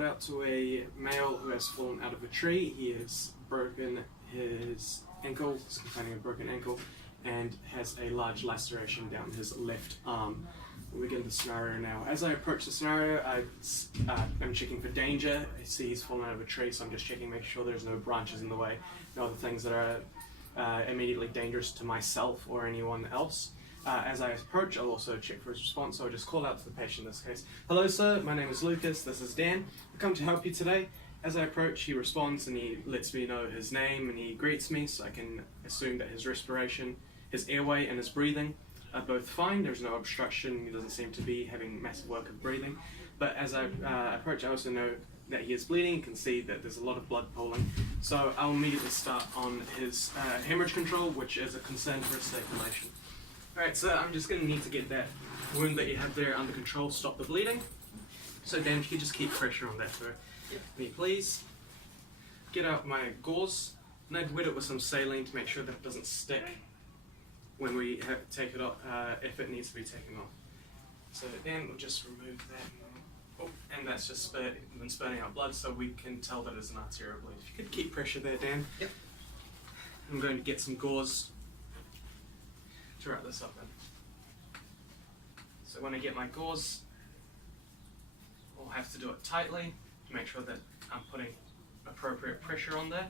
Out to a male who has fallen out of a tree. He has broken his ankle, is complaining of a broken ankle, and has a large laceration down his left arm. We'll begin the scenario now. As I approach the scenario, I'm checking for danger. I see he's fallen out of a tree, so I'm just checking, making sure there's no branches in the way, no other things that are immediately dangerous to myself or anyone else. As I approach, I'll also check for his response, so I'll just call out to the patient in this case. Hello sir, my name is Lucas, this is Dan. I've come to help you today. As I approach, he responds and he lets me know his name and he greets me, so I can assume that his respiration, his airway and his breathing are both fine. There's no obstruction, he doesn't seem to be having massive work of breathing. But as I approach, I also know that he is bleeding. You can see that there's a lot of blood pooling. So I'll immediately start on his hemorrhage control, which is a concern for his circulation. Alright, so I'm just going to need to get that wound that you have there under control, stop the bleeding. So Dan, if you could just keep pressure on that for me, please. Get out my gauze, and I'd wet it with some saline to make sure that it doesn't stick when we have to take it off, if it needs to be taken off. So Dan will just remove that. Oh, and that's just been spurting out blood, so we can tell that it's an arterial bleed. If you could keep pressure there, Dan. Yep. I'm going to get some gauze to wrap this up in. So when I get my gauze, I'll have to do it tightly to make sure that I'm putting appropriate pressure on there.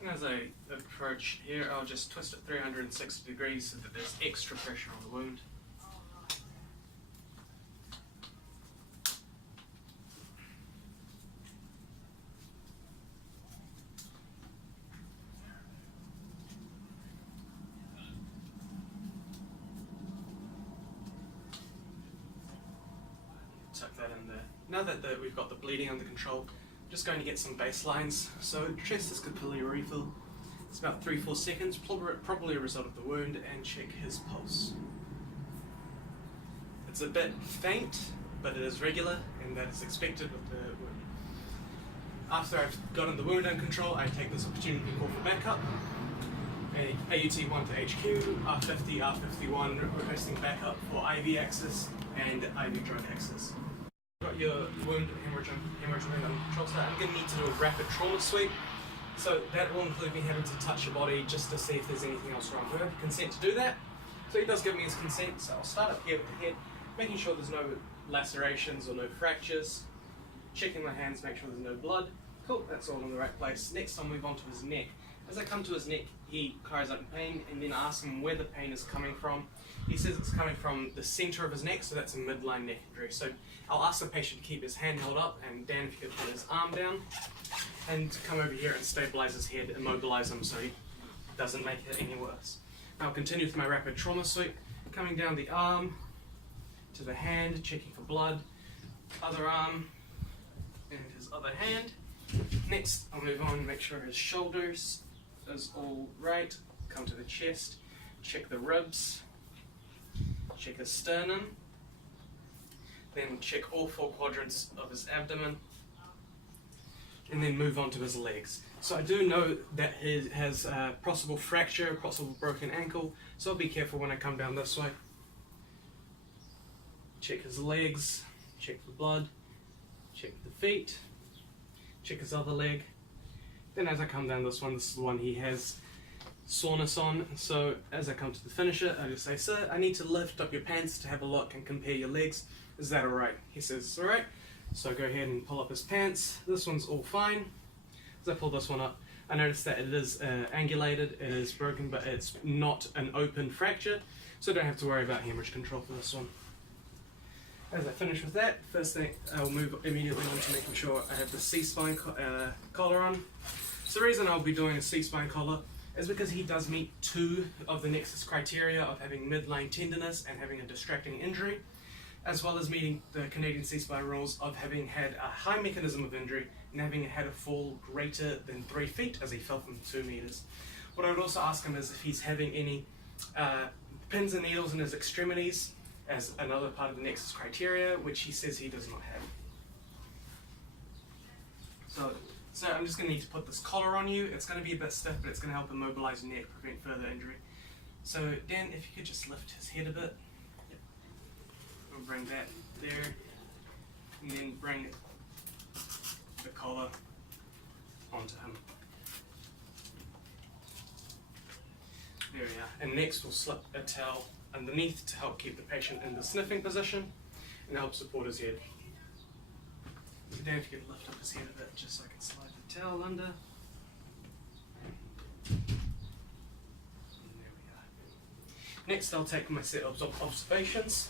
And as I approach here, I'll just twist it 360 degrees so that there's extra pressure on the wound. Tuck that in there. Now that we've got the bleeding under control, I'm just going to get some baselines. So chest is capillary refill. It's about 3-4 seconds, probably a result of the wound, and check his pulse. It's a bit faint, but it is regular, and that is expected with the wound. After I've gotten the wound under control, I take this opportunity to call for backup. AUT1 to HQ, R50, R51, requesting backup for IV access and IV drug access. Got your wound, hemorrhage wound under control, so I'm going to need to do a rapid trauma sweep. So that will include me having to touch your body just to see if there's anything else wrong. Do I have consent to do that? So he does give me his consent, so I'll start up here with the head, making sure there's no lacerations or no fractures, checking my hands, make sure there's no blood. Cool, that's all in the right place. Next I'll move on to his neck. As I come to his neck, he cries out in pain, and then I ask him where the pain is coming from. He says it's coming from the center of his neck, so that's a midline neck injury. So I'll ask the patient to keep his hand held up, and Dan, if you could put his arm down, and come over here and stabilize his head, immobilize him so he doesn't make it any worse. I'll continue with my rapid trauma sweep, coming down the arm, to the hand, checking for blood, other arm, and his other hand. Next, I'll move on, make sure his shoulders is all right, come to the chest, check the ribs, check his sternum, then check all 4 quadrants of his abdomen, and then move on to his legs. So I do know that he has a possible fracture, possible broken ankle, so I'll be careful when I come down this way. Check his legs, check the blood, check the feet, check his other leg. Then as I come down this is the one he has soreness on, so as I come to the finisher, I just say, sir, I need to lift up your pants to have a look and compare your legs. Is that alright? He says it's alright. So I go ahead and pull up his pants. This one's all fine. As I pull this one up, I notice that it is angulated, it is broken, but it's not an open fracture, so I don't have to worry about hemorrhage control for this one. As I finish with that, first thing I'll move immediately on to making sure I have the C-spine collar on. So the reason I'll be doing a C-spine collar is because he does meet 2 of the nexus criteria of having midline tenderness and having a distracting injury, as well as meeting the Canadian C-spine rules of having had a high mechanism of injury and having had a fall greater than 3 feet as he fell from 2 meters. What I would also ask him is if he's having any pins and needles in his extremities, as another part of the nexus criteria, which he says he does not have. So I'm just going to need to put this collar on you. It's going to be a bit stiff, but it's going to help immobilize your neck, prevent further injury. So Dan, if you could just lift his head a bit. We'll bring that there, and then bring the collar onto him. There we are. And next we'll slip a towel underneath to help keep the patient in the sniffing position and help support his head. So Dan, if you could lift up his head a bit just so I can slide the towel under. And there we are. Next I'll take my set of observations.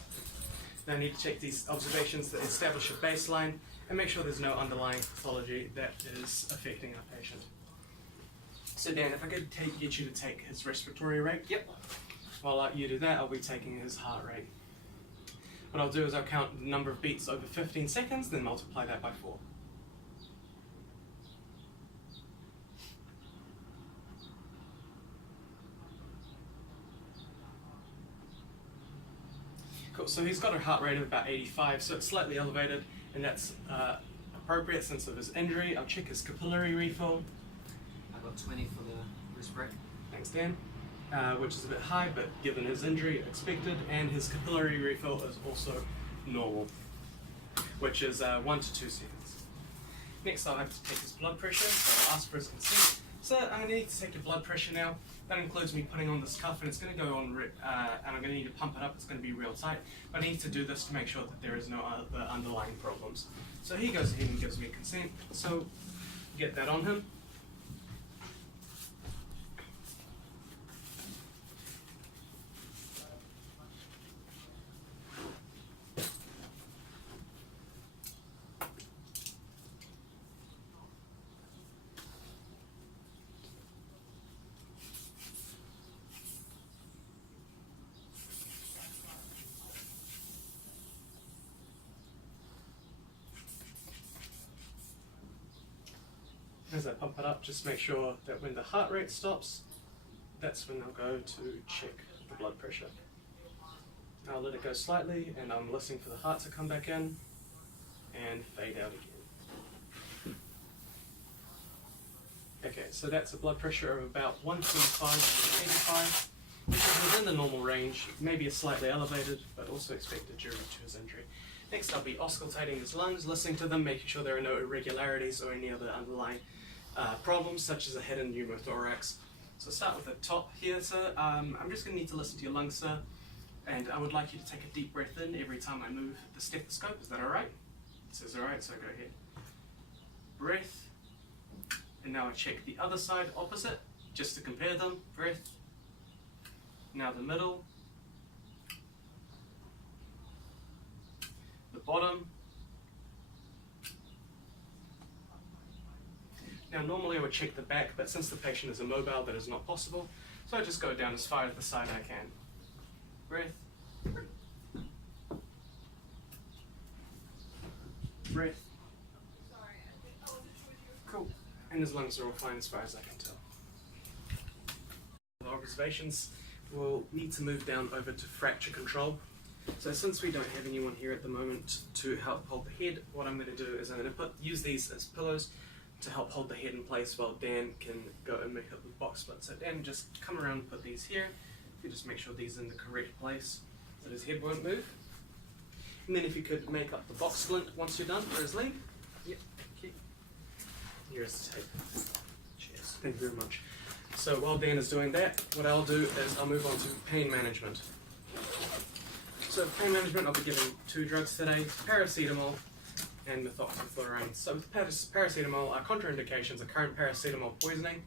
Now I need to check these observations that establish a baseline and make sure there's no underlying pathology that is affecting our patient. So Dan, if I could get you to take his respiratory rate. Yep. While you do that, I'll be taking his heart rate. What I'll do is I'll count the number of beats over 15 seconds, then multiply that by 4. Cool, so he's got a heart rate of about 85, so it's slightly elevated, and that's appropriate since of his injury. I'll check his capillary refill. I got 20 for the wrist break. Thanks, Dan. Which is a bit high, but given his injury, expected, and his capillary refill is also normal, which is 1 to 2 seconds. Next, I'll have to take his blood pressure, so I'll ask for his consent. So I'm going to need to take your blood pressure now. That includes me putting on this cuff, and it's going to go on, and I'm going to need to pump it up. It's going to be real tight, but I need to do this to make sure that there is no other underlying problems. So he goes ahead and gives me consent, so get that on him. As I pump it up, just make sure that when the heart rate stops, that's when I'll go to check the blood pressure. I'll let it go slightly, and I'm listening for the heart to come back in and fade out again. Okay, so that's a blood pressure of about 125 to 85, which is within the normal range, maybe a slightly elevated, but also expected due to his injury. Next, I'll be auscultating his lungs, listening to them, making sure there are no irregularities or any other underlying problems such as a hidden pneumothorax. So start with the top here, sir. I'm just going to need to listen to your lungs, sir, and I would like you to take a deep breath in every time I move the stethoscope. Is that alright? It says alright, so go ahead. Breath. And now I check the other side opposite, just to compare them. Breath. Now the middle. The bottom. Now normally I would check the back, but since the patient is immobile, that is not possible. So I just go down as far as the side I can. Breath. Breath. Cool. And his lungs are all fine as far as I can tell. The observations will need to move down over to fracture control. So since we don't have anyone here at the moment to help hold the head, what I'm going to do is I'm going to use these as pillows to help hold the head in place while Dan can go and make up the box split. So Dan, just come around and put these here. If you just make sure these are in the correct place so his head won't move. And then if you could make up the box splint once you're done for his leg. Yep, okay. Here's the tape. Cheers. Thank you very much. So while Dan is doing that, what I'll do is I'll move on to pain management. So pain management, I'll be giving 2 drugs today, paracetamol and methoxyflurane. So with paracetamol, our contraindications are current paracetamol poisoning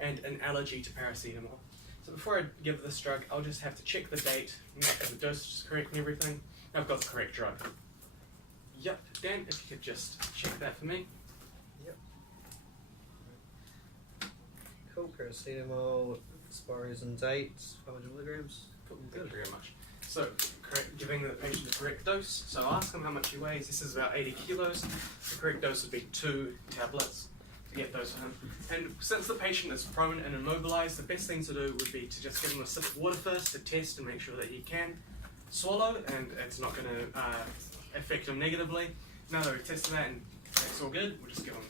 and an allergy to paracetamol. So before I give this drug, I'll just have to check the date, make sure the dosage is correct and everything. I've got the correct drug. Yep, Dan, if you could just check that for me. Yep. Cool, paracetamol, expiries and dates, 500 milligrams. Cool, thank you very much. So, giving the patient the correct dose. So I'll ask him how much he weighs. This is about 80 kilos. The correct dose would be 2 tablets to get those for him. And since the patient is prone and immobilized, the best thing to do would be to just give him a sip of water first to test and make sure that he can swallow and it's not going to affect him negatively. Now that we've tested that and it's all good, we'll just give him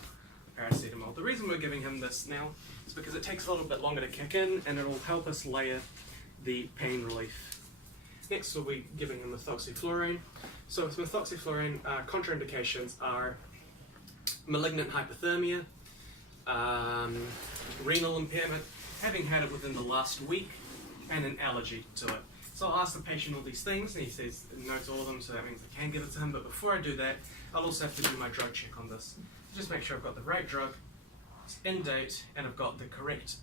paracetamol. The reason we're giving him this now is because it takes a little bit longer to kick in and it'll help us layer the pain relief. Next we'll be giving him methoxyflurane. So with methoxyflurane, contraindications are malignant hypothermia, renal impairment, having had it within the last week, and an allergy to it. So I'll ask the patient all these things, and he says no to all of them, so that means I can give it to him. But before I do that, I'll also have to do my drug check on this. Just make sure I've got the right drug, it's in date, and I've got the correct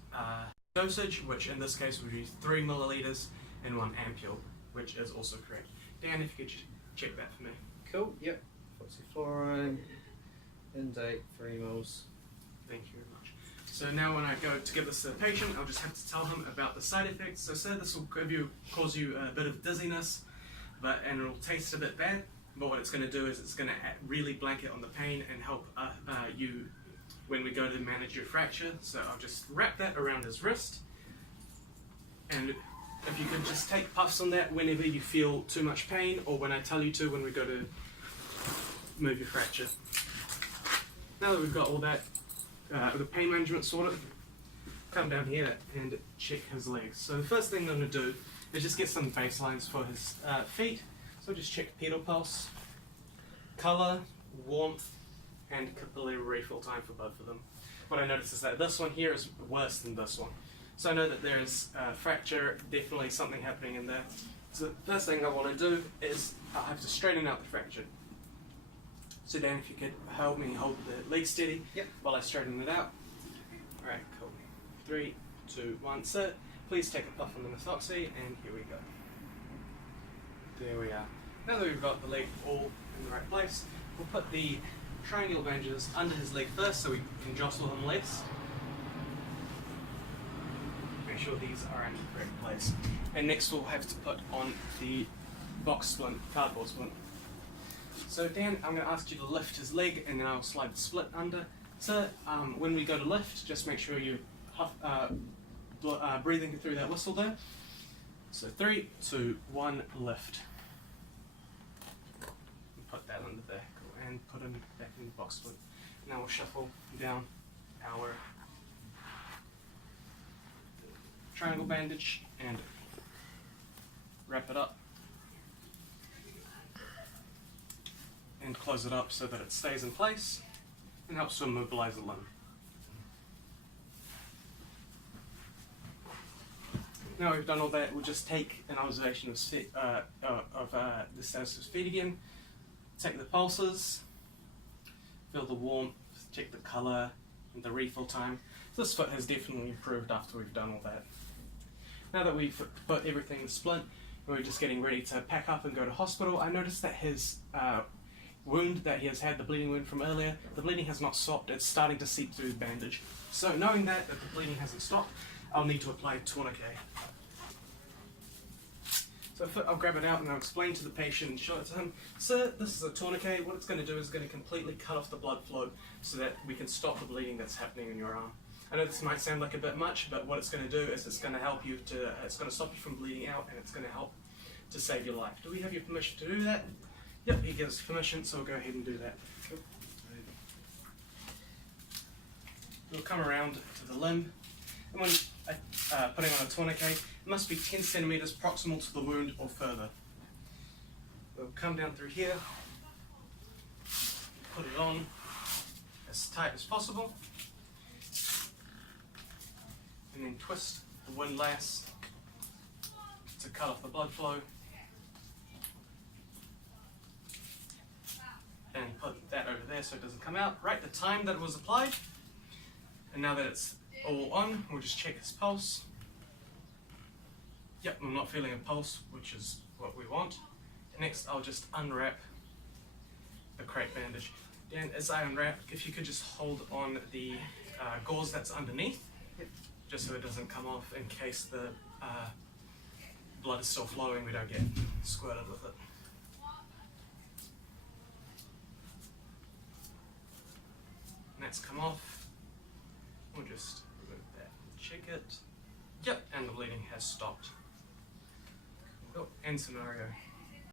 dosage, which in this case would be 3 milliliters and 1 ampule, which is also correct. Dan, if you could check that for me. Cool, yep. Oxyflorine, in date, 3 mils. Thank you very much. So now when I go to give this to the patient, I'll just have to tell him about the side effects. So say this will cause you a bit of dizziness, and it'll taste a bit bad, but what it's going to do is it's going to really blanket on the pain and help you when we go to manage your fracture. So I'll just wrap that around his wrist, and if you could just take puffs on that whenever you feel too much pain, or when I tell you to when we go to move your fracture. Now that we've got all that, the pain management sorted, come down here and check his legs. So the first thing I'm going to do is just get some baselines for his feet. So just check pedal pulse, colour, warmth, and capillary refill time for both of them. What I notice is that this one here is worse than this one. So I know that there's a fracture, definitely something happening in there. So the first thing I want to do is I have to straighten out the fracture. So Dan, if you could help me hold the leg steady while I straighten it out. Alright, cool. 3, 2, 1, sit. Please take a puff on the methoxy, and here we go. There we are. Now that we've got the leg all in the right place, we'll put the triangular bandages under his leg first so we can jostle him less. Make sure these are in the correct place. And next we'll have to put on the box splint, cardboard splint. So Dan, I'm going to ask you to lift his leg and then I'll slide the split under. So when we go to lift, just make sure you breathing through that whistle there. So 3, 2, 1, lift. Put that under there, cool. And put him back in the box split. Now we'll shuffle down our triangle bandage and wrap it up and close it up so that it stays in place and helps to immobilize the limb. Now we've done all that, we'll just take an observation of the status of his feet again, take the pulses, feel the warmth, check the colour and the refill time. This foot has definitely improved after we've done all that. Now that we've put everything in the splint, and we're just getting ready to pack up and go to hospital, I noticed that his wound that he has had, the bleeding wound from earlier, the bleeding has not stopped, it's starting to seep through the bandage. So knowing that the bleeding hasn't stopped, I'll need to apply tourniquet. So I'll grab it out and I'll explain to the patient and show it to him. Sir, this is a tourniquet. What it's going to do is it's going to completely cut off the blood flow so that we can stop the bleeding that's happening in your arm. I know this might sound like a bit much, but what it's going to do is it's going to help you to, it's going to stop you from bleeding out and it's going to help to save your life. Do we have your permission to do that? Yep, he gives permission, so we'll go ahead and do that. We'll come around to the limb, and when putting on a tourniquet, it must be 10 centimeters proximal to the wound or further. We'll come down through here, put it on as tight as possible, and then twist the windlass to cut off the blood flow, and put that over there so it doesn't come out. Right the time that it was applied, and now that it's all on, we'll just check his pulse. Yep, I'm not feeling a pulse, which is what we want. Next, I'll just unwrap the crepe bandage. Dan, as I unwrap, if you could just hold on the gauze that's underneath, just so it doesn't come off in case the blood is still flowing, we don't get squirted with it. And that's come off. We'll just remove that and check it. Yep, and the bleeding has stopped. Oh, end scenario.